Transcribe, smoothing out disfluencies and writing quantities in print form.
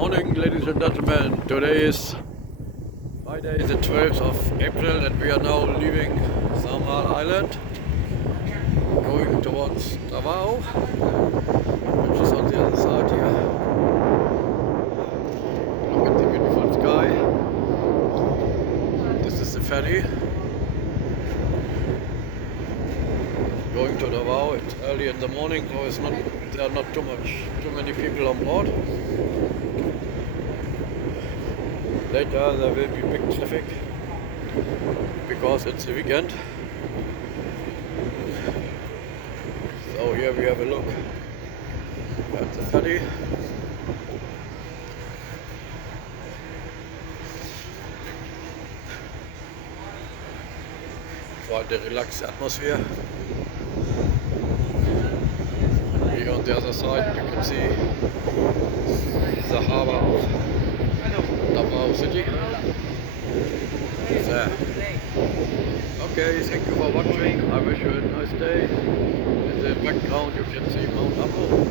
Morning, ladies and gentlemen. Today is Friday, the 12th of April, and we are now leaving Samal Island, going towards Davao, which is on the other side here. Look at the beautiful sky. This is the ferry. Going to Davao. It's early in the morning, so there are not too many people on board. Later there will be big traffic because it's a weekend. So here we have a look at the ferry. Quite a relaxed atmosphere. Here on the other side you can see the harbor of Davao City. There. Okay, thank you for watching. I wish you a nice day. In the background you can see Mount Davao.